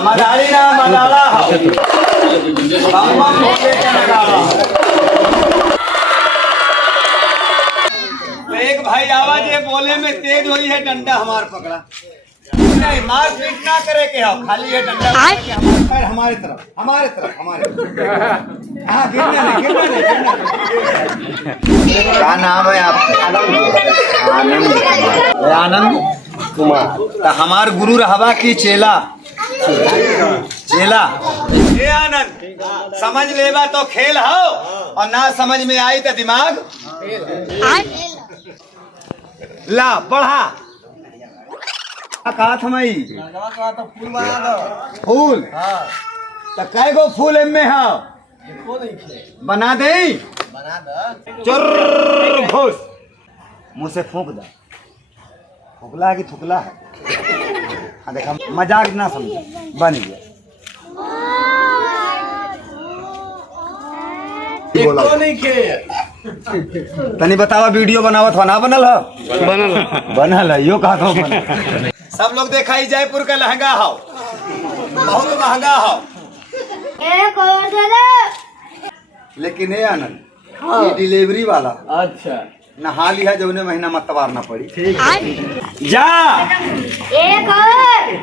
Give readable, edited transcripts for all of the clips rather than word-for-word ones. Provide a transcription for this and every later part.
मदारी ना मदारा हो, बम बम भोले का नगाड़ा। तो एक भाई आवाज ये बोले में तेज हुई है, डंडा हमार पकड़ा नहीं, मार पीट ना करे के हो, खाली ये डंडा हमारे तरफ हमारे हाँ, गिरना नहीं गिरना नहीं। क्या नाम है आपका? आनंद कुमार। तो हमार गुरु रहवा की चेला ये आनंद समझ लेबा तो खेल हो, और ना समझ में आई तो दिमाग ला बढ़ा। कहा था मई फूल बना दो, फूल तो कै गो फूल इनमें है? बना दे, चुर घोष मुँह से फूंक दे। फुकला है कि थुकला है? हाँ देखा, मजाक ना समझे, बन गया। तनी बतावा वीडियो बनावत हो ना बनल हो? बनल है यो कहा था बनल। सब लोग देखा ही जयपुर का लहंगा हो, बहुत महंगा हो। एक और दे दे। लेकिन ये आनंद ये डिलीवरी वाला अच्छा नहा लिया जो उन्हें महीना मत तबारना पड़ी। ठीक जा एक और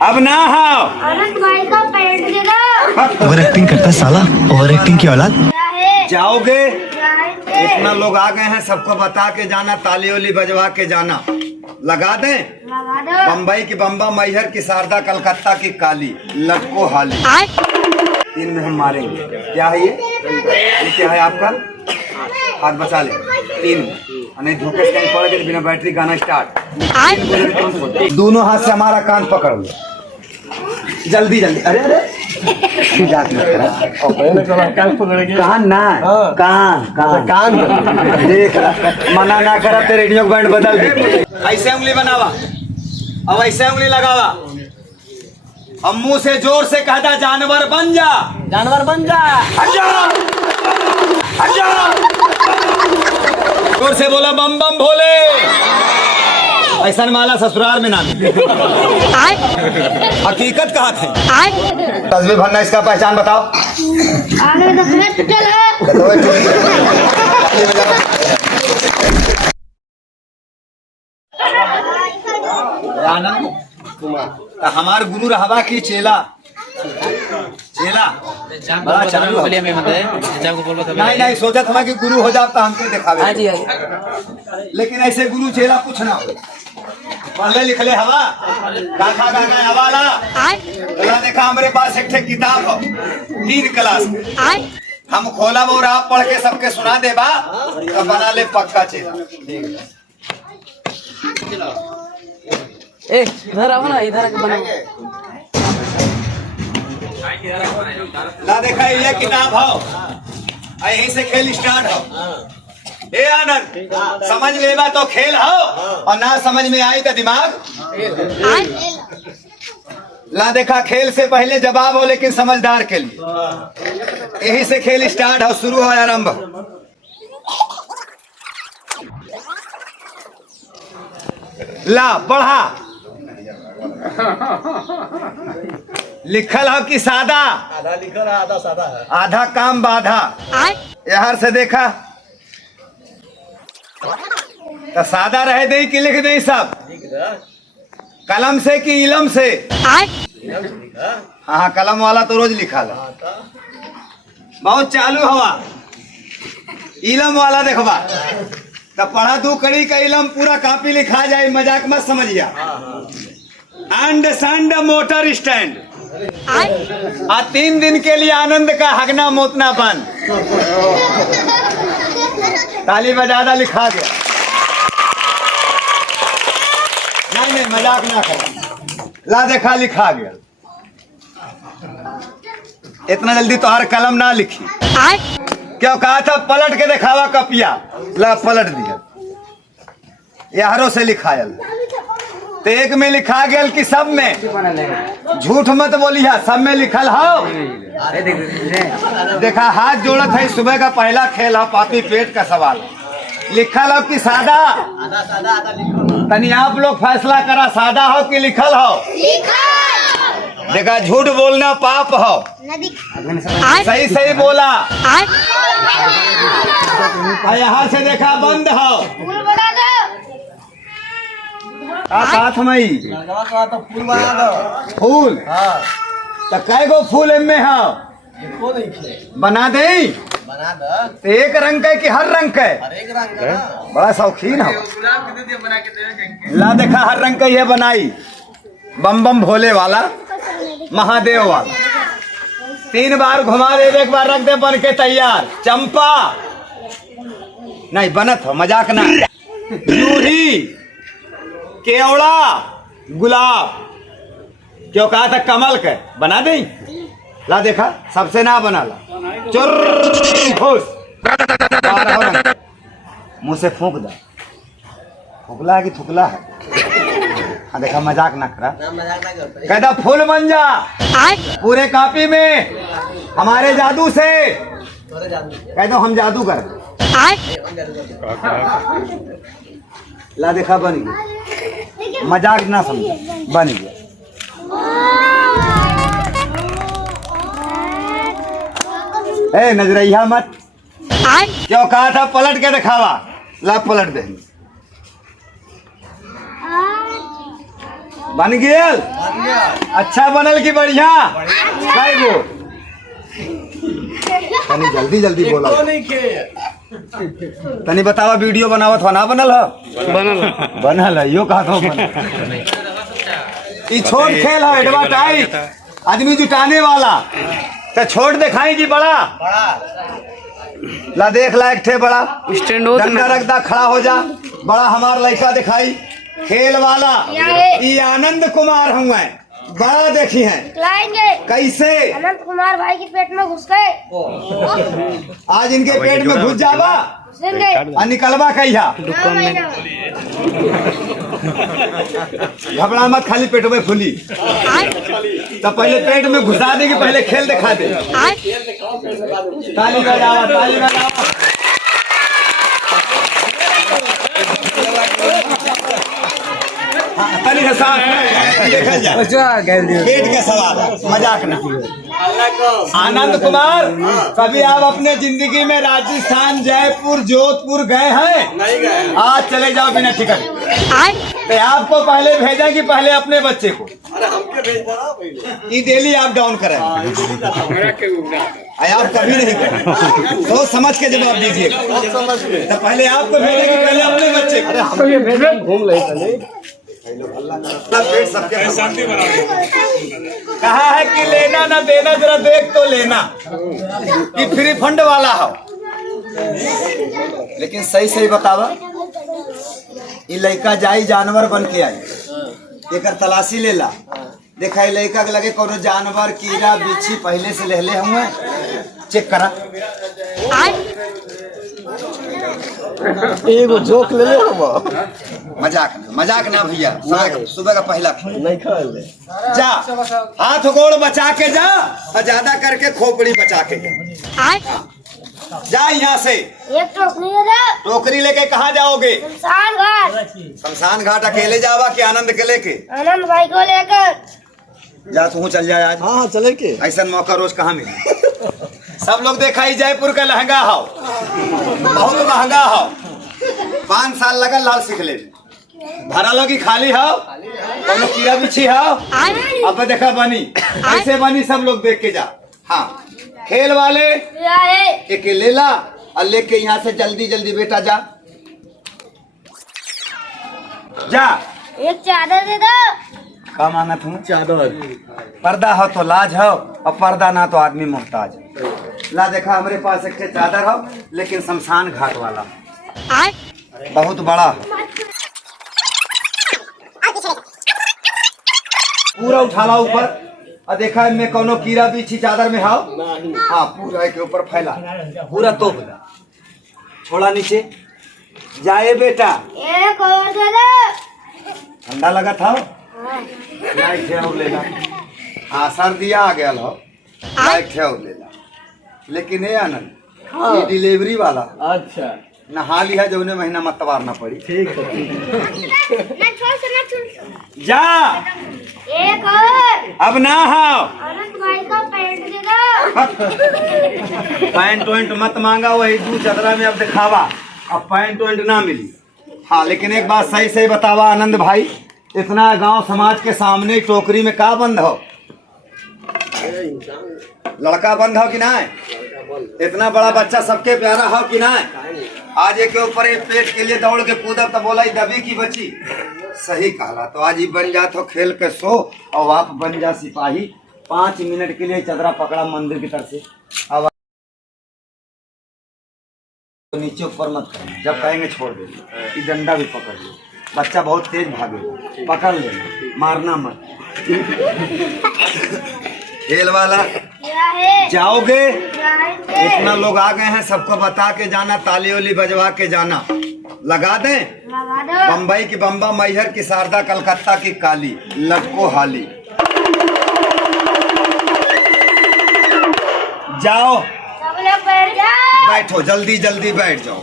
अब ना हो। अनंत भाई का पैंट दे दो। ओवर एक्टिंग करता है साला, ओवर एक्टिंग की औलाद। जाओगे इतना लोग आ गए हैं, सबको बता के जाना, ताली ओली बजवा के जाना। लगा दें लगा दो। बम्बई की बम्बा, मैहर की शारदा, कलकत्ता की काली, लटको हाली, तीन में हम मारेंगे। क्या है ये क्या है आपका? हाथ बचा ले, तीन में नहीं धोखे से कहीं पड़ गए बिना बैटरी गाना स्टार्ट। दोनों हाथ से हमारा कान पकड़ लो, जल्दी जल्दी। अरे अरे कान ना, कान देख मना ना करा तो रेडियो बैंड बदल दे। ऐसे उंगली बनावा, अब ऐसे उंगली लगावा, अब मुंह से जोर से कहता जानवर बन जा, जानवर बन जा। जोर से बोला बम बम भोले। ऐसा माला ससुराल में ना मिले। हकीकत कहा थे? तस्वीर भरना, इसका पहचान बताओ। आगे 10 मिनट चल है। आनंद कुमार हमार गुरु रहवा की चेला बड़ा चालू है। नहीं नहीं सोचा था कि गुरु हो जाता हमको दिखावे, लेकिन ऐसे गुरु चेला कुछ ना हो। पढ़ले लिखले हवा काका काका हवाला तो देखा हमारे पास एक किताब हो 3 क्लास में, हम खोला वो आप पढ़ के सबके सुना दे बा तो बना ले पक्का चेला। इधर आओ ना, इधर बना। ला देखा ये किताब हो, यहीं से खेल स्टार्ट हो। ए आनंद समझ लेबा तो खेल हो, और ना समझ में आई तो दिमाग ला देखा। खेल से पहले जवाब हो, लेकिन समझदार के लिए। यहीं से खेल स्टार्ट हो, शुरू हो आरंभ। ला बढ़ा। लिखल हो कि सादा? आधा लिखल है, आधा सादा है। आधा काम बाधा। यार से देखा तो सादा रहे दे कि लिख दे सब? कलम से कि इलम से? हाँ कलम वाला तो रोज लिखा ला, बहुत चालू हवा। इलम वाला देखवा तो पढ़ा 2 कड़ी का इलम पूरा कापी लिखा जाए, मजाक मत समझिया। अंड संड मोटर स्टैंड, 3 दिन के लिए आनंद का हगना मोतना बंद। ताली बजादा लिखा गया। नहीं नहीं मजाक ना कर, ला देखा लिखा गया। इतना जल्दी तो हर कलम ना लिखी। क्यों कहा था पलट के दिखावा कपिया? ला पलट दिया, यारों से लिखायल। तो एक में लिखा गया कि सब में? झूठ मत बोलिया, सब में लिखल हो। देखा हाथ जोड़त है, सुबह का पहला खेल हो, पापी पेट का सवाल। लिखल हो कि सादा? तनी आप लोग फैसला करा, सादा हो कि लिखल हो? देखा झूठ बोलना पाप हो, नदी सही सही बोला। यहाँ से देखा बंद हो। फूल बना दो। साथ में ही तो फूल बना दो। फूल तो कै गो फूल इनमें हो बना दे। बना दो। तो एक रंग के कि हर रंग के? हर एक रंग का। बड़ा शौकीन हो। ला देखा हर रंग का ये बनाई, बम बम भोले वाला, महादेव वाला। 3 बार घुमा दे, एक बार रख दे बन के तैयार। चंपा नहीं बनत हो, मजाक ना। जूही, केवड़ा, गुलाब, क्यों कहा था कमल के बना दे। ला देखा सबसे ना बना ला। चुर मुंह से फूंक दे। फुकला है कि थुकला है? हाँ देखा मजाक ना करा। कहता फूल बन जा पूरे कापी में हमारे जादू से। कहता हम जादू कर। ला देखा बन गया, मजाक ना समझ, बन गया। ए नजरिया मत, क्यों कहा था पलट के दिखावा। ला पलट दे। बन गया। अच्छा बनल की बढ़िया? तनी जल्दी जल्दी बोला। तनी बतावा वीडियो बनावत हो ना बनल हो? बनल है। यो कहा था ये छोट खेल है, एडवर्टाइज आदमी जुटाने वाला। तो छोट दिखाई कि बड़ा? ला देख ला एक ठे बड़ा स्टैंड डंडा रख दा, खड़ा हो जा। बड़ा हमार लड़का दिखाई खेल वाला। ये आनंद कुमार हूँ मैं, बड़ा देखी है। लाएंगे कैसे? अनंत कुमार भाई के पेट में घुस गए। आज इनके पेट में घुस जावा घुसेंगे। और निकलवा कहिया। घबरा मत, खाली पेट में फूली। तो पहले पेट में घुसा देगी, पहले खेल दिखा दे। ताली बजावा, ताली बजावा। पेट का सवाल, मजाक ना। आनंद कुमार, कभी आप अपने जिंदगी में राजस्थान, जयपुर, जोधपुर गए हैं? नहीं गए। आज चले जाओ बिना टिकट। तो आपको पहले भेजा कि पहले अपने बच्चे को? अरे हमके भेज दो ना पहले। ये डेली आप डाउन करें, आप कभी नहीं करें। सोच समझ के जवाब दीजिए। तो पहले आपको भेजा कि पहले अपने बच्चे को? हमके भेज घूम ले चले। कहा है कि लेना ना देना, जरा देख तो लेना। कि फ्री फंड वाला हो। लेकिन सही सही बतावा, ये लड़का जाई जानवर बन के आई, एक तलाशी ले ला। देखा ये लड़का के लगे कोनो जानवर, कीड़ा, बिच्छी पहले से ले हुए, चेक करा। एगो जोक ले ले हम। मजाक ना भैया। सुबह का पहला नहीं खाए। जा, हाथ गोड़ बचा के जा और ज्यादा करके खोपड़ी बचा के जा। यहाँ से एक टोकरी दे दो। टोकरी लेके कहाँ जाओगे? शमशान घाट। शमशान घाट अकेले जावा कि आनंद के लेके? आनंद भाई को लेकर। जा तू चल जाए आज। हाँ चले के। ऐसा मौका रोज कहाँ मिले? सब लोग देखा ही जयपुर का लहंगा हो, बहुत महंगा हो। 5 साल लगल लाल सीख ले। भरा लोगी खाली हो, कोनो कीड़ा बिछी हो। अब देखा बनी ऐसे बनी, सब लोग देख के जा। हाँ खेल वाले एक ले ला और लेके यहाँ से जल्दी जल्दी बेटा जा। जा एक चादर दे दो। का मांगा तू? चादर। पर्दा हो तो लाज हो, और पर्दा ना तो आदमी मोहताज। ला देखा हमारे पास एक चादर हो, लेकिन शमशान घाट वाला, बहुत बड़ा पूरा उठाला ऊपर। और देखा इनमें कोनो कीड़ा बिच्छी चादर में हाउ? हाँ पूरा के ऊपर फैला, पूरा तोप दा। छोड़ा नीचे जाए बेटा। एक और दे दो। ठंडा लगा था? लाइट है और लेना। हाँ सर्दिया आ गया लो, लाइट है और लेना। लेकिन ये आनंद, ये डिलीवरी वाला। अच्छा नहा लिया जो महीना मत तबार ना पड़ी। ठीक है। जा एक और अब ना हाओ अनंत भाई को पैंट दे दो। पैंट वेंट मत मांगा, वही दू चदरा में अब दिखावा। अब पैंट वेंट ना मिली। हाँ लेकिन एक बात सही सही बतावा आनंद भाई, इतना गांव समाज के सामने टोकरी में का बंद हो? लड़का बंद हो कि ना? इतना बड़ा बच्चा सबके प्यारा हो कि ना? आज एक के ऊपर एक पेट के लिए दौड़ के कूदा तो बोला दबी की बची। सही कहा। तो आज ही बन जा तो खेल के सो और आप बन जा सिपाही। 5 मिनट के लिए चदरा पकड़ा मंदिर की तरफ से। अब तो नीचे ऊपर मत करना, जब कहेंगे छोड़ देना। कि डंडा भी पकड़ लो, बच्चा बहुत तेज भागेगा, पकड़ लेना, मारना मत। खेल वाला क्या है? जाओगे? जाएंगे। इतना लोग आ गए हैं, सबको बता के जाना, ताली ओली बजवा के जाना। लगा दें? लगा दो। बम्बई की बम्बा, मैहर की शारदा, कलकत्ता की काली, लटको हाली। जाओ सब लोग बैठ जाओ। बैठो, जल्दी जल्दी बैठ जाओ।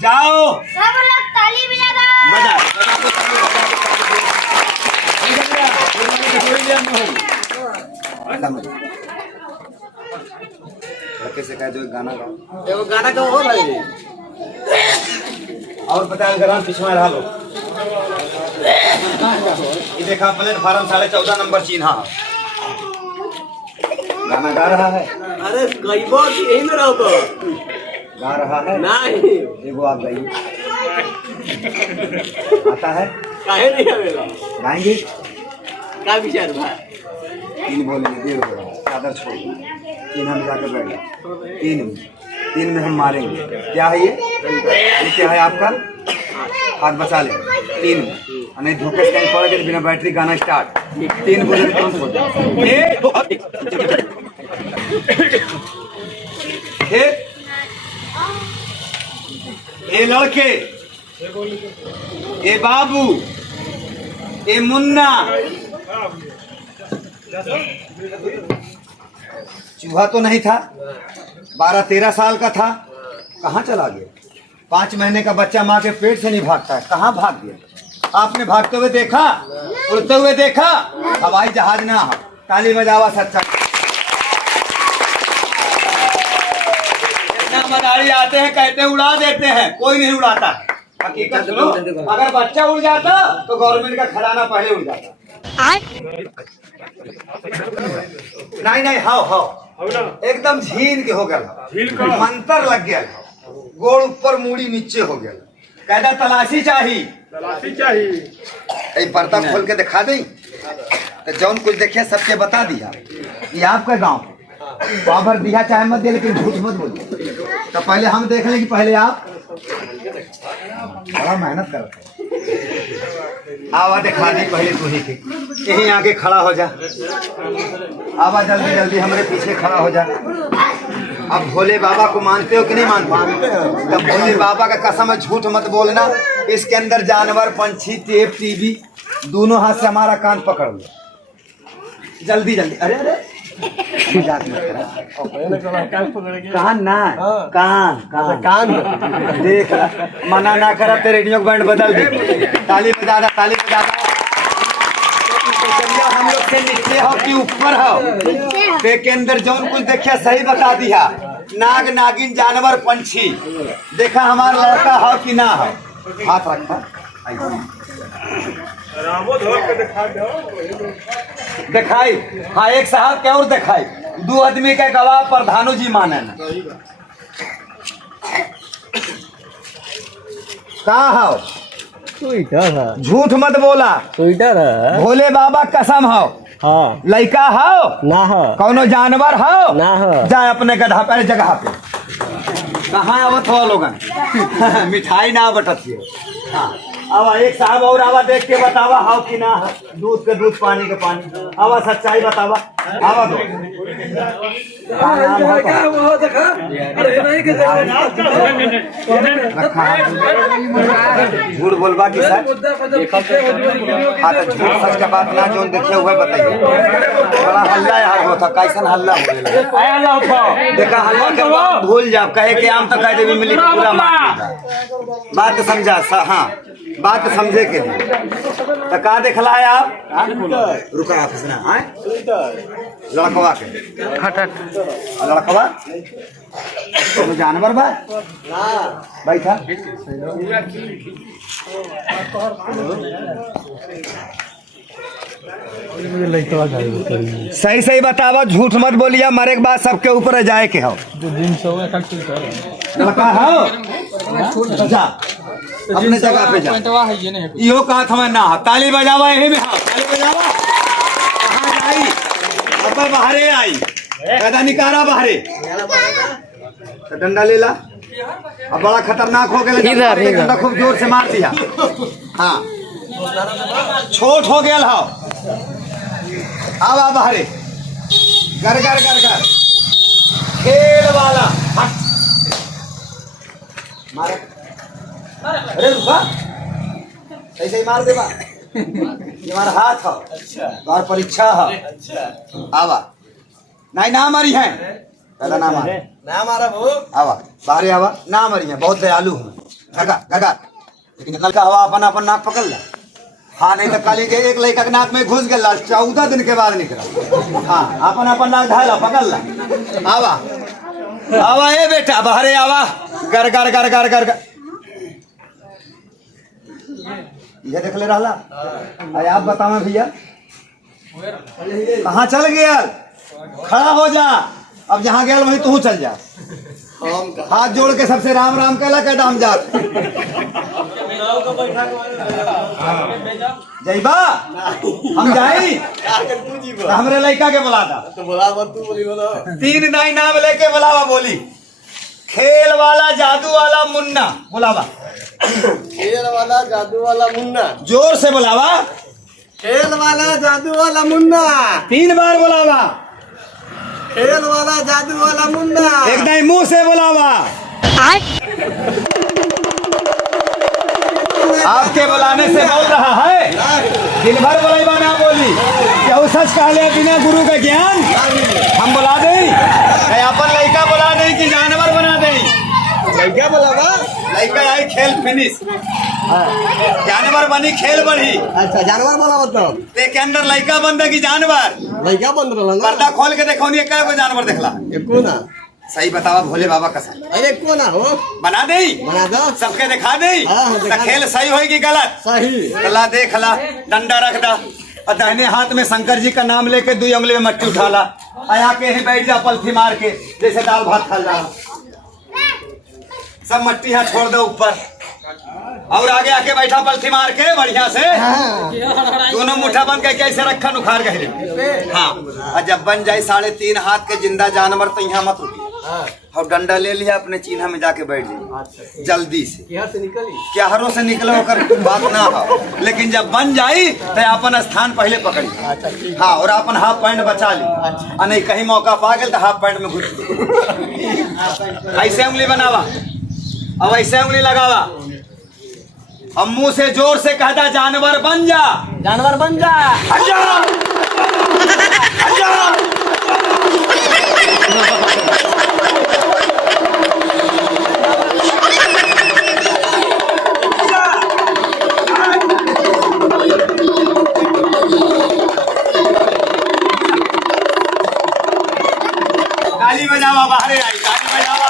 जाओ सब लोग ताली बजा दो। बजा। कैसे कह दो गाना गाओ, एगो गाना का हो भाई। और बता ग्राम पिछवा रहा लो। ये देखा प्लेटफार्म 14.5 नंबर चिन्हा गाना गा रहा है। अरे गईबो कि यही में रहो तो गा रहा है नहीं। एगो आप गई आता है, काहे नहीं आवेला? गाएंगे। का विचार भाई? 3 बोलेंगे, 1.5 बोलेंगे, चादर छोड़ दो। 3 हम जाकर बैठ जाए। 3 में हम मारेंगे। क्या है ये क्या है आपका? हाथ बचा ले। 3 में नहीं धोखे से कहीं पड़ गए बिना बैटरी गाना स्टार्ट। 3 बोले तो छोड़ दो। ए लड़के, ए बाबू, ए मुन्ना, चूहा तो नहीं था, 12-13 साल का था, कहाँ चला गया? 5 महीने का बच्चा माँ के पेट से नहीं भागता है, कहाँ भाग गया? आपने भागते हुए देखा, उड़ते हुए देखा? हवाई जहाज ना हो। ताली बजावा सच्चा। इतना मदारी आते हैं, कहते हैं उड़ा देते हैं, कोई नहीं उड़ाता है। हकीकत सुनो, अगर बच्चा उड़ जाता तो गवर्नमेंट का खजाना पहले उड़ जाता। नहीं नहीं, हाओ एकदम झीन के हो गया, मंतर लग गया, गोड़ ऊपर मुड़ी नीचे हो गया। कहता तलाशी चाहिए। पर्दा खोल के दिखा दी तो जौन कुछ देखे सबके बता दिया। ये आपका गांव बाबर दिया चाहे मत दे, लेकिन झूठ मत बोलिए। तो पहले हम देख लें कि पहले आप बड़ा मेहनत करते हैं। आवा दिखा दी पहले तू ही की, यहीं आगे खड़ा हो जा। आवा जल्दी जल्दी हमारे पीछे खड़ा हो जा। अब भोले बाबा को मानते हो कि नहीं मानते? तब भोले बाबा का कसम है, झूठ मत बोलना। इसके अंदर जानवर, पंछी, टेप, टीवी, दोनों हाथ से हमारा कान पकड़ लो जल्दी जल्दी। अरे अरे मजाक मत करा। कान ना, कान कान देख मना ना करा, तेरे रेडियो बैंड बदल दे। ताली बजा दा, ताली बजा दा। हम लोग से नीचे हो कि ऊपर हो? पेट के अंदर जौन कुछ देखा सही बता दिया। नाग, नागिन, जानवर, पंछी देखा हमारा लड़का हो कि ना हो? हाथ रखा दिखाई। हाँ एक साहब क्या और दिखाई, 2 आदमी का गवाह प्रधानो जी माने ना। कहा हो? झूठ मत बोला। भोले बाबा कसम हो। हाँ। लड़का हो ना हो, कौनो जानवर हो ना हो। जाए अपने गधा पे जगह पे। कहाँ आवत हो लोगन? मिठाई ना बटती हो। हाँ आवा एक साहब और आवा, देख के बतावा हाउ कि ना हो। दूध के दूध, पानी के पानी। आवा सच्चाई बतावा। आवा दो झूठ बोलबा की सच? हाँ तो झूठ सच का बात ना जो देखे हुए बताइए। बड़ा हल्ला यार होता, कैसन हल्ला हो देखा हल्ला के बाद भूल जाओ, कहे कि आम तो कह देवी मिली पूरा बात समझा। हाँ बात समझे के लिए तो का देखला है आप? रुका आप ना लड़कवा के लड़कवा तो जानवर बा बैठा सही सही बतावा, झूठ मत बोलिया। मरे के बाद सबके ऊपर जाए के हो लड़का हो जा अपने जगह पे जा। इहो कहा था मैं ना ताली बजावा यही में ताली बजावा। कहाँ जाई? अब बाहरे आई पैदा निकारा बाहरे तो डंडा ले ला। अब बड़ा खतरनाक हो गया, डंडा खूब जोर से मार दिया। हाँ छोट हो गया हो। अब आ बाहरे कर कर कर कर खेल वाला मारे। अरे रुका ऐसे ही मार देवा। ये हमारा हाथ हो। अच्छा और परीक्षा हो। अच्छा आवा नहीं ना मारी है पहला ना मारे ना मारा वो। आवा बाहर आवा ना मारी है, बहुत दयालु हूँ। गगा गगा लेकिन कल का हवा अपन अपन नाक पकड़ ला। हाँ नहीं तो काली के एक लड़का के नाक में घुस गया, 14 दिन के बाद निकला। हाँ अपन अपन नाक ढाला पकड़ ला। आवा आवा ए बेटा बाहर आवा गर गर गर गर गर गर। ये देख ले रहा। अरे आप बताओ भैया कहाँ चल गया? खड़ा हो जा। अब जहाँ गया वहीं तू चल जा। हाथ जोड़ के सबसे राम राम कहला कहता हम जात जईबा हम जाई हमरे लड़का के बुलाता तो 3 नाई नाम लेके बुलावा। बोली खेल वाला जादू वाला मुन्ना बुलावा। खेल वाला जादू वाला मुन्ना जोर से बुलावा। खेल वाला जादू वाला मुन्ना 3 बार बुलावा। खेल वाला जादू वाला मुन्ना एक नहीं मुंह से बुलावा। आपके बुलाने से बोल रहा है। दिन भर बुलाईबा ना बोली क्या सच कह ले बिना गुरु का ज्ञान हम बुला दे। अपन लड़का बुला दे कि जानवर बना दे? लड़का बुलावा। लड़का आई खेल फिनिश जानवर बनी खेल बढ़ी। अच्छा जानवर बोला मतलब के अंदर लड़का बंद की जानवर लड़का बंद रहा पर्दा खोल के देखो नहीं क्या जानवर देखला एको ना। सही बतावा भोले बाबा कसम। अरे को ना हो बना दे बना दो सबके दिखा दे। हाँ, खेल सही होगी गलत सही ला देख ला डंडा रख दा और दाहिने हाथ में शंकर जी का नाम लेके 2 उंगली में मट्टी उठा ला। आया के ही बैठ जा पलथी मार के जैसे दाल भात खा जा। सब मट्टी यहाँ छोड़ दो ऊपर और आगे आके बैठा पलथी मार के बढ़िया से। दोनों मुठ्ठा बंद करके ऐसे रखा उखाड़ गए। हाँ और जब बन जाए 3.5 हाथ के जिंदा जानवर तो यहाँ मत रुकी और डंडा ले लिया अपने चिन्ह में जाके बैठ जाइए जल्दी से। क्या हरों से निकलो कर बात ना हो, लेकिन जब बन जाई तो अपन स्थान पहले पकड़ी। हाँ और अपन हाफ पैंट बचा ली। नहीं कहीं मौका पा गए तो हाफ पैंट में घुस ऐसे उंगली बनावा। अब ऐसे उंगली लगावा। अब मुंह से जोर से कहता जानवर बन जा। जानवर बन जा। हट जा हट जा। ताली बजावा बाहर आई ताली बजावा।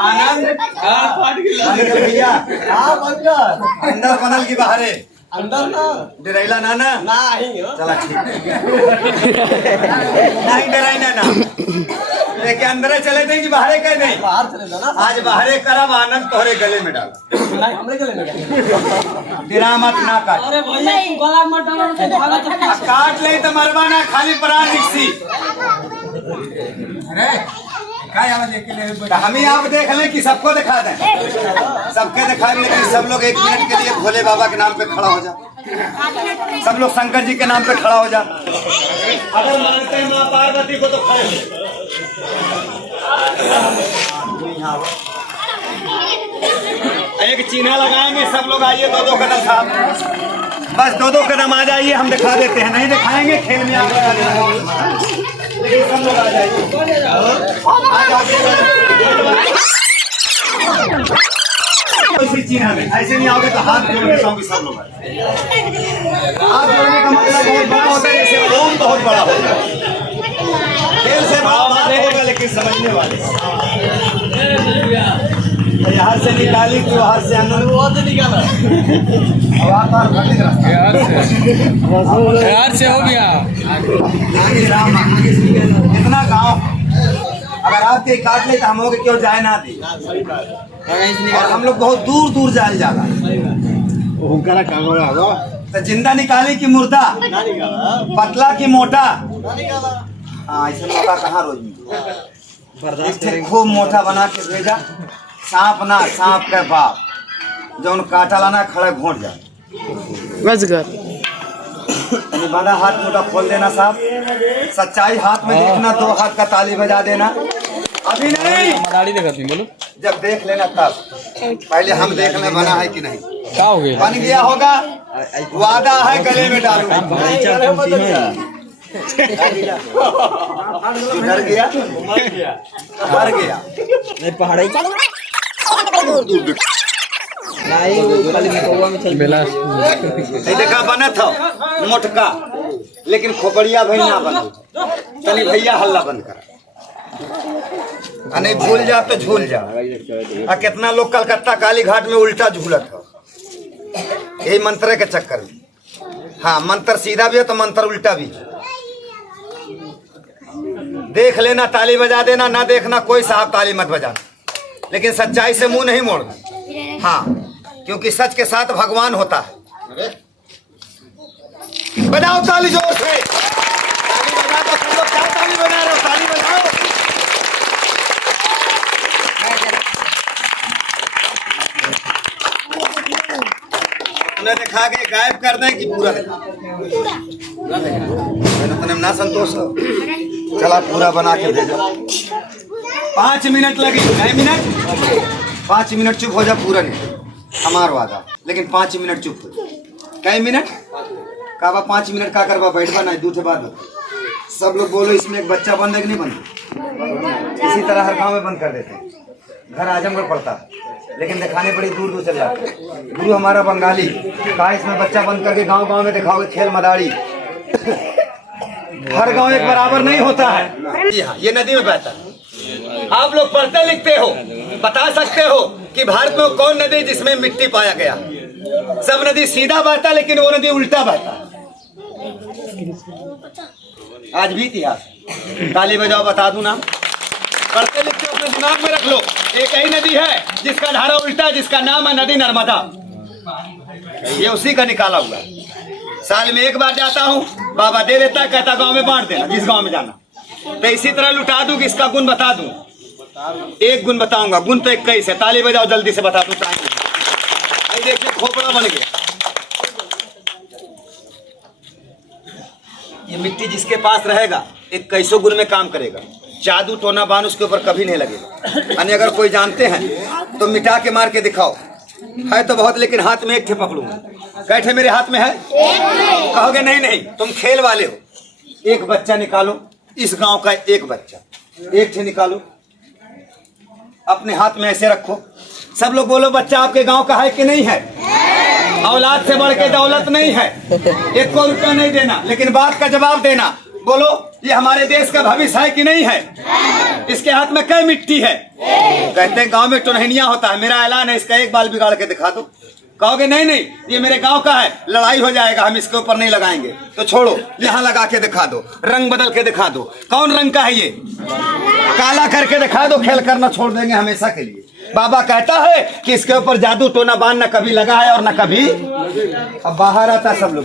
आनंद भैया अंदर बनल की बाहर अंदर ना डरेला ना ना नहीं हो चला ठीक नहीं डराई ना लेके अंदर चले थे कि बाहरे कह नहीं बाहर चले जाना आज बाहरे करब आनंद तोहरे गले में डाला हमरे गले में डिरा मत ना काट। अरे भैया गला मत डालो तो भागा चक्का काट ले तो मरवा ना खाली प्राण निकसी। अरे तो हम ही आप देख लें कि सबको दिखा दें? सबके दिखा दें, लेकिन सब लोग 1 मिनट के लिए भोले बाबा के नाम पे खड़ा हो जा। सब लोग शंकर जी के नाम पे खड़ा हो जा। अगर मानते हैं माँ पार्वती को तो खड़े हो। एक चिन्ह लगाएंगे, सब लोग आइए 2-2 कदम साहब, बस 2-2 कदम आ जाइए, हम दिखा देते हैं। नहीं दिखाएंगे खेल में आप लगा देना, लेकिन सब लोग आ जाइए। इसी चिन्ह में ऐसे नहीं आओगे तो हाथ जोड़ने कहूँगी सब लोग। हाथ जोड़ने का मतलब बहुत बड़ा होता है, जैसे ओम बहुत बड़ा होता है। खेल से बड़ा बात होगा, लेकिन समझने वाले यहाँ से निकाली तो हाथ से अंदर बहुत निकाला। यार से हो गया। इतना गांव अगर आपके काट ले तो हम लोग क्यों जाए ना दी। और हम लोग बहुत दूर दूर जाए जाना। तो जिंदा निकाली कि मुर्दा, पतला कि मोटा। हाँ ऐसे मौका कहाँ रोज मिलता। खूब मोटा बना के भेजा। सांप ना, सांप के बाप जो उन काटा लाना खड़े घोट जा। बड़ा हाथ मोटा खोल देना साहब, सच्चाई हाथ में देखना, 2 हाथ का ताली बजा देना। अभी नहीं, मदारी देखा थी बोलो। जब देख लेना तब। पहले हम देखने बना है कि नहीं। क्या हो गया? बन गया होगा, वादा है गले में डालूंगा। डर गया, डर गया। पहाड़ी देखा बना था मोटका, लेकिन खोपड़िया भाई ना बन। तनी भैया हल्ला बंद कर, नहीं भूल जा तो झूल जा। कितना लोग कलकत्ता काली घाट में उल्टा झूलत हो यही मंत्र के चक्कर में। हाँ मंत्र सीधा भी है तो मंत्र उल्टा भी। देख लेना ताली बजा देना, ना देखना कोई साहब ताली मत बजाना, लेकिन सच्चाई से मुंह नहीं मोड़ना। हाँ क्योंकि सच के साथ भगवान होता है। बजाओ ताली जोर से, ताली बजा दो। तुम लोग क्या ताली बजा रहे हो? ताली बजाओ। उन्हें दिखा के गायब कर दें कि पूरा दिखा? ना संतोष हो, चला पूरा बना के भेजो। 5 मिनट लगे। 9 मिनट 5 मिनट चुप हो जा, पूरा नहीं हमार वादा, लेकिन 5 मिनट चुप हो जा। कई मिनट काबा 5 मिनट का करवा बैठवा नहीं दूठे बाद। सब लोग बोलो इसमें एक बच्चा बंद है कि नहीं बंद? इसी तरह हर गांव में बंद कर देते हैं। घर आजमगढ़ पड़ता है, लेकिन दिखाने बड़ी दूर दूर चल जाते हैं। गुरु हमारा बंगाली कहा इसमें बच्चा बंद करके गांव गांव में दिखाओगे खेल मदारी। हर गांव एक बराबर नहीं होता है। ये नदी में बहता है। आप लोग पढ़ते लिखते हो, बता सकते हो कि भारत में कौन नदी जिसमें मिट्टी पाया गया? सब नदी सीधा बहता, लेकिन वो नदी उल्टा बहता। आज भी इतिहास ताली बजाओ, बता दूं नाम। पढ़ते लिखते हो, अपने दिमाग में रख लो। एक ही नदी है जिसका धारा उल्टा, जिसका नाम है नदी नर्मदा। ये उसी का निकाला हुआ है। साल में 1 बार जाता हूँ, बाबा दे देता, कहता गांव में बांट देना जिस गांव में जाना। तो इसी तरह लुटा दूं कि इसका गुण बता दूं। एक गुण बताऊंगा, गुण तो 21 है। ताली बजाओ जल्दी से बता दूं। देखिए खोपड़ा बन गया। ये मिट्टी जिसके पास रहेगा 21 गुण में काम करेगा। जादू टोना बान उसके ऊपर कभी नहीं लगेगा। यानी अगर कोई जानते हैं तो मिटा के मार के दिखाओ। है तो बहुत, लेकिन हाथ में 1 ठे पकड़ूंगा। कै ठे मेरे हाथ में है? कहोगे नहीं नहीं तुम खेल वाले हो। एक बच्चा निकालो, इस गांव का एक बच्चा, 1 ठे निकालो, अपने हाथ में ऐसे रखो। सब लोग बोलो बच्चा आपके गांव का है कि नहीं है? औलाद से बढ़ के दौलत नहीं है। 1 रुपया नहीं देना, लेकिन बात का जवाब देना। बोलो ये हमारे देश का भविष्य है कि नहीं है? इसके हाथ में कई मिट्टी है? कहते हैं गांव में टोनहनिया होता है। मेरा ऐलान है, इसका एक बाल बिगाड़ के दिखा दो। कहोगे नहीं नहीं ये मेरे गांव का है, लड़ाई हो जाएगा, हम इसके ऊपर नहीं लगाएंगे। तो छोड़ो, यहाँ लगा के दिखा दो, रंग बदल के दिखा दो। कौन रंग का है ये? काला करके दिखा दो, खेल करना छोड़ देंगे हमेशा के लिए। बाबा कहता है कि इसके ऊपर जादू टोना बांध न कभी लगा है और न कभी। अब बाहर आता सब लोग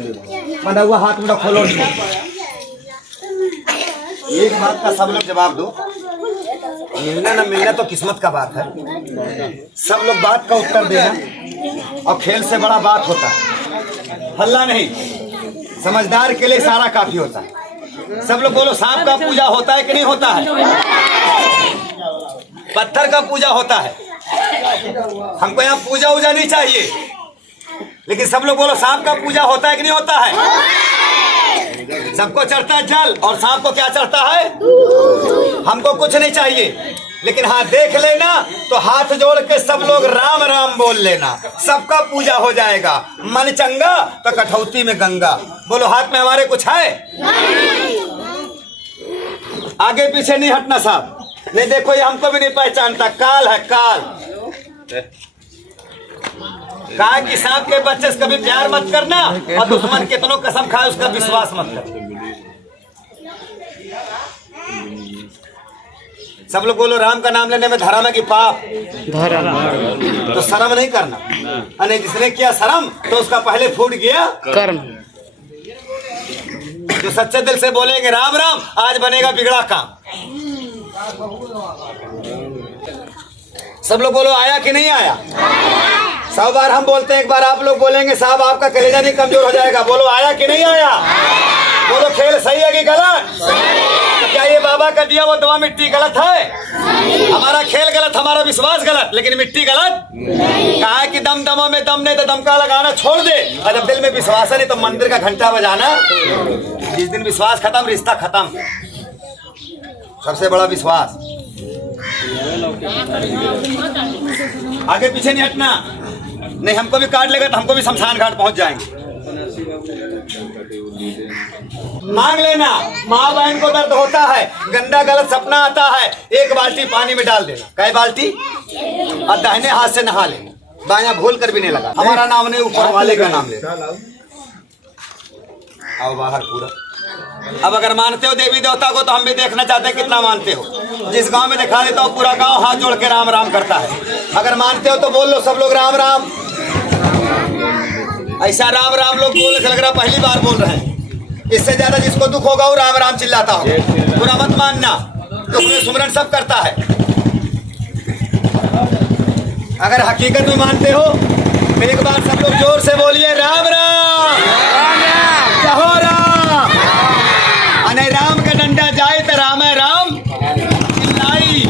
बना हुआ हाथ में खोलो। एक बात का सब लोग जवाब दो। मिलना ना मिलना तो किस्मत का बात है। सब लोग बात का उत्तर देना और खेल से बड़ा बात होता है, हल्ला नहीं। समझदार के लिए सारा काफी होता है। सब लोग बोलो सांप का पूजा होता है कि नहीं होता है? पत्थर का पूजा होता है। हमको यहाँ पूजा वूजा नहीं चाहिए, लेकिन सब लोग बोलो सांप का पूजा होता है कि नहीं होता है? सबको चढ़ता है जल और सांप को क्या चढ़ता है? हमको कुछ नहीं चाहिए, लेकिन हाँ देख लेना तो हाथ जोड़ के सब लोग राम राम बोल लेना, सबका पूजा हो जाएगा। मन चंगा तो कठौती में गंगा। बोलो हाथ में हमारे कुछ है? आगे पीछे नहीं हटना साहब। नहीं देखो ये हमको भी नहीं पहचानता, काल है काल। कहा कि सांप के बच्चे से कभी प्यार मत करना और दुश्मन कितनों कसम खाए उसका विश्वास मत कर। सब लोग बोलो राम का नाम लेने में धर्म है कि पाप? धर्म। तो शर्म नहीं करना, अरे जिसने किया शर्म तो उसका पहले फूट गया कर्म। जो सच्चे दिल से बोलेंगे राम राम, आज बनेगा बिगड़ा काम। सब लोग बोलो आया कि नहीं आया? 100 बार हम बोलते हैं, एक बार आप लोग बोलेंगे साहब आपका कलेजा नहीं कमजोर हो जाएगा। बोलो आया कि नहीं आया? बोलो खेल सही है कि गलत? तो क्या ये बाबा का दिया वो दवा मिट्टी गलत है? हमारा खेल गलत, हमारा विश्वास गलत, लेकिन मिट्टी गलत। कहा है कि दम दमों में दम नहीं तो दमका लगाना छोड़ दे, और जब दिल में विश्वास नहीं तो मंदिर का घंटा बजाना। जिस दिन विश्वास खत्म रिश्ता खत्म। सबसे बड़ा विश्वास। आगे पीछे नहीं हटना, नहीं हमको भी काट लेगा तो हमको भी शमशान घाट पहुंच जाएंगे। मांग लेना, माँ बहन को दर्द होता है, गंदा गलत सपना आता है, 1 बाल्टी पानी में डाल देना। कै बाल्टी? और दाहिने हाथ से नहा लेना, बायां भूल कर भी नहीं लगा। हमारा नाम नहीं, ऊपर वाले का नाम लेना। आओ बाहर पूरा। अब अगर मानते हो देवी देवता को तो हम भी देखना चाहते हैं कितना मानते हो। जिस गांव में दिखा देता हो पूरा गांव हाथ जोड़ के राम राम करता है। अगर मानते हो तो बोल लो सब लोग राम राम। ऐसा राम राम लोग बोलने से लग रहा पहली बार बोल रहे हैं। इससे ज्यादा जिसको दुख होगा वो राम राम चिल्लाता हो। बुरा मत मानना, तो सुमरन सब करता है। अगर हकीकत में मानते हो तो एक बार सब लोग जोर से बोलिए राम राम। कहो राम। अने राम का डंडा जाए तो राम है राम चिल्लाई।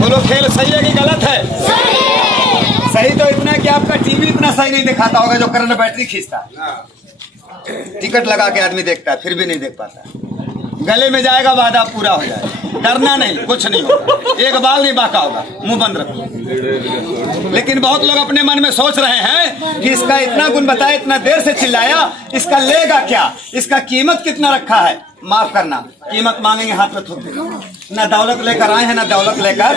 बोलो खेल सही है कि गलत है? सही तो इतना कि आपका टीवी इतना सही नहीं दिखाता होगा जो करंट बैटरी खींचता है। टिकट लगा के आदमी देखता है फिर भी नहीं देख पाता। गले में जाएगा वादा पूरा हो जाएगा। डरना नहीं, कुछ नहीं होगा, एक बाल नहीं बाका होगा, मुंह बंद रखो। लेकिन बहुत लोग अपने मन में सोच रहे हैं कि इसका इतना गुण बताया, इतना देर से चिल्लाया, इसका लेगा क्या, इसका कीमत कितना रखा है। माफ करना, कीमत मांगेंगे हाथ में थूक देगा। ना दौलत लेकर आए हैं ना दौलत लेकर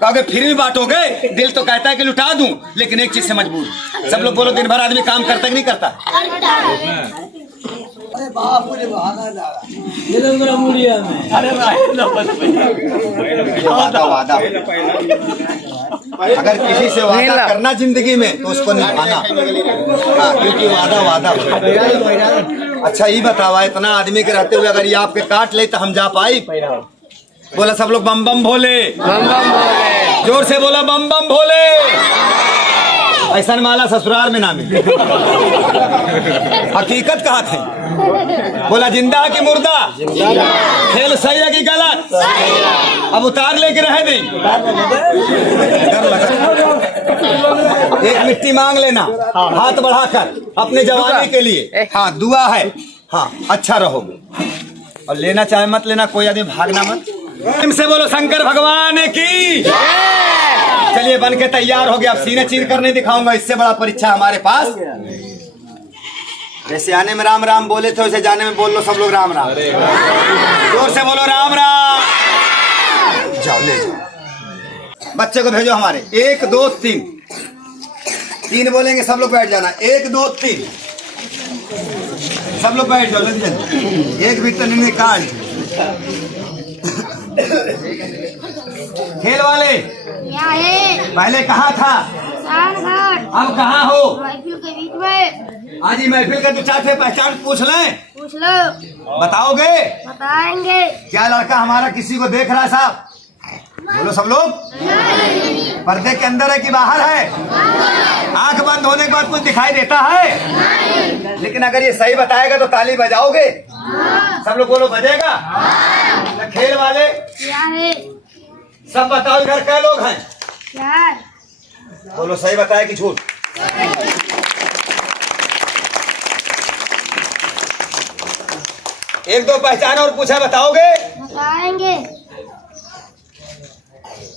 कहोगे फिर भी बांटोगे। दिल तो कहता है कि लुटा दूं, लेकिन एक चीज से मजबूर। सब लोग बोलो दिन भर आदमी काम करता कि नहीं करता? अरे बाप रे वादा वादा अगर किसी से वादा करना जिंदगी में तो उसको निभाना। क्योंकि वादा वादा। अच्छा ये बतावा, इतना आदमी के रहते हुए अगर ये आपके काट ले तो हम जा पाई? बोला सब लोग बम बम भोले, बम बम भोले। जोर से बोला बम बम भोले। ऐसा माला ससुराल में ना मिले। हकीकत कहा थे? बोला जिंदा है कि मुर्दा? खेल सही है कि गलत? अब उतार लेके रह दे। एक मिट्टी मांग लेना हाथ बढ़ाकर अपने जवानी के लिए। हाँ दुआ है, हाँ अच्छा रहोगे। और लेना चाहे मत लेना, कोई आदमी भागना मत। से बोलो शंकर भगवान की। चलिए बन के तैयार हो गया। अब सीने चीर कर नहीं दिखाऊंगा, इससे बड़ा परीक्षा हमारे पास। जैसे आने में राम राम बोले थे वैसे जाने में बोल लो सब लोग राम राम। जोर से बोलो राम राम। जाओ ले जाओ, बच्चे को भेजो हमारे। 1 2 3 3 बोलेंगे सब लोग बैठ जाना। 1 2 3 सब लोग बैठ जाओ जल्दी। एक भी तो नहीं काट। खेल वाले पहले कहा था शमशान घाट। अब कहाँ हो? महफिल के बीच में। आज ही महफिल का 2-4 ठे पहचान पूछ लें। पूछ लो। बताओगे? बताएंगे। क्या लड़का हमारा किसी को देख रहा है साहब? बोलो सब लोग। पर्दे के अंदर है कि बाहर है? आंख बंद होने के बाद कुछ दिखाई देता है? लेकिन अगर ये सही बताएगा तो ताली बजाओगे? सब लोग बोलो बजेगा। तो खेल वाले क्या है? सब बताओ इधर कै लोग हैं? 4। बोलो सही बताया कि झूठ? एक दो पहचान और पूछा, बताओगे? बताएंगे।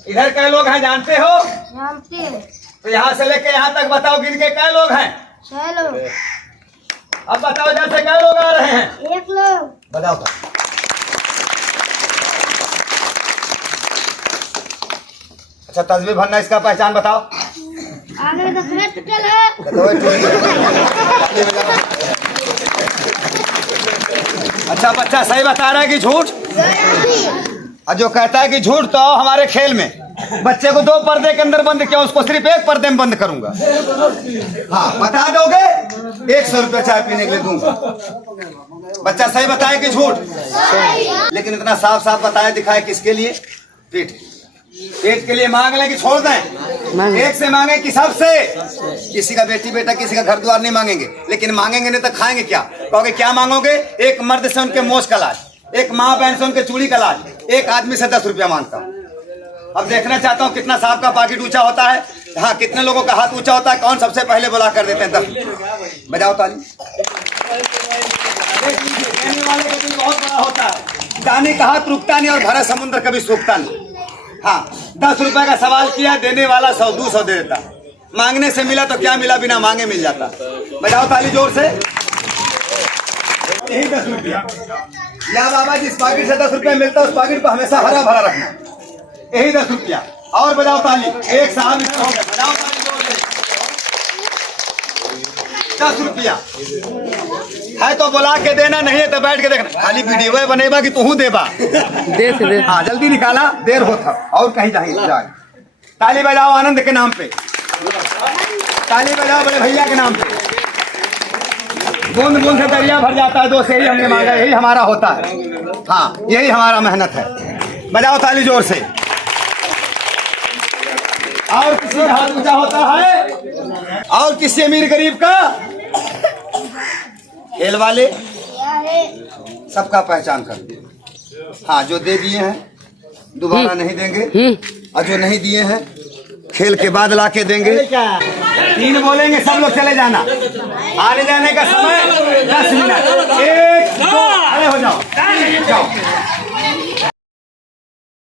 इधर कै लोग हैं जानते हो? जानते हैं। तो यहाँ से लेके यहाँ तक बताओ, गिन के कै लोग हैं? 6 लोग। अब बताओ जैसे कै लोग आ रहे हैं? 1 लोग। बताओ तो। अच्छा तस्वीर भरना, इसका पहचान बताओ। आगे 10 मिनट टूटल है। अच्छा बच्चा सही बता रहा है कि झूठ? और जो कहता है कि झूठ तो हमारे खेल में बच्चे को 2 पर्दे के अंदर बंद किया, उसको सिर्फ 1 पर्दे में बंद करूंगा। हाँ बता दोगे? 100 रुपया चाय पीने के लिए दूंगा। बच्चा सही बताए कि झूठ? लेकिन इतना साफ साफ बताया दिखाए किसके लिए? पेट के लिए। मांग लें कि छोड़ दें? एक से मांगे कि सबसे? किसी का बेटी बेटा किसी का घर द्वार नहीं मांगेंगे, लेकिन मांगेंगे नहीं तो खाएंगे क्या? कहोगे क्या मांगोगे? एक मर्द से उनके मोच का लाज, एक माँ बहन से उनके चूड़ी का लाज, एक आदमी से 10 रुपया मांगता हूँ। अब देखना चाहता हूँ कितना साहब का पाकिट ऊंचा होता है। हाँ कितने लोगों का हाथ ऊंचा होता है? कौन सबसे पहले बुला कर देते हैं? 10 बजाओ ताली। देने वाले का दिल बहुत बड़ा होता है। दानी का हाथ रुकता नहीं और भरा समुद्र कभी सूखता नहीं। हाँ 10 रुपए का सवाल किया, देने वाला 100-200 दे देता। मांगने से मिला तो क्या मिला, बिना मांगे मिल जाता। बजाओ ताली जोर से। यही 10 रुपया। या बाबा जिस पाकिट से 10 रुपया मिलता है उस पाकिट को हमेशा हरा भरा रखना। यही 10 रुपया। और बजाओ ताली। एक साहब इधर हो गए, बजाओ ताली जोर से। 10 रुपया है तो बुला के देना, नहीं है तो बैठ के देखना। खाली वीडियो बनेगा कि तू देबा? दे। हाँ जल्दी निकाला, देर होता और कहीं जाए। ताली बजाओ आनंद के नाम पे। ताली बजाओ बड़े भैया के नाम पे। बूंद बूंद से दरिया भर जाता है। 2 से ही हमने मांगा, यही हमारा होता है। हाँ यही हमारा मेहनत है। बजाओ ताली जोर से। और किसी का हाथ ऊंचा होता है? और किसी अमीर गरीब का? खेल वाले क्या है? सबका पहचान कर। हाँ जो दे दिए हैं दोबारा नहीं देंगे, और जो नहीं दिए हैं खेल के बाद ला के देंगे। 3 बोलेंगे, सब लोग चले जाना। आने जाने का समय 10 मिनट। 1 2 खड़े हो जाओ।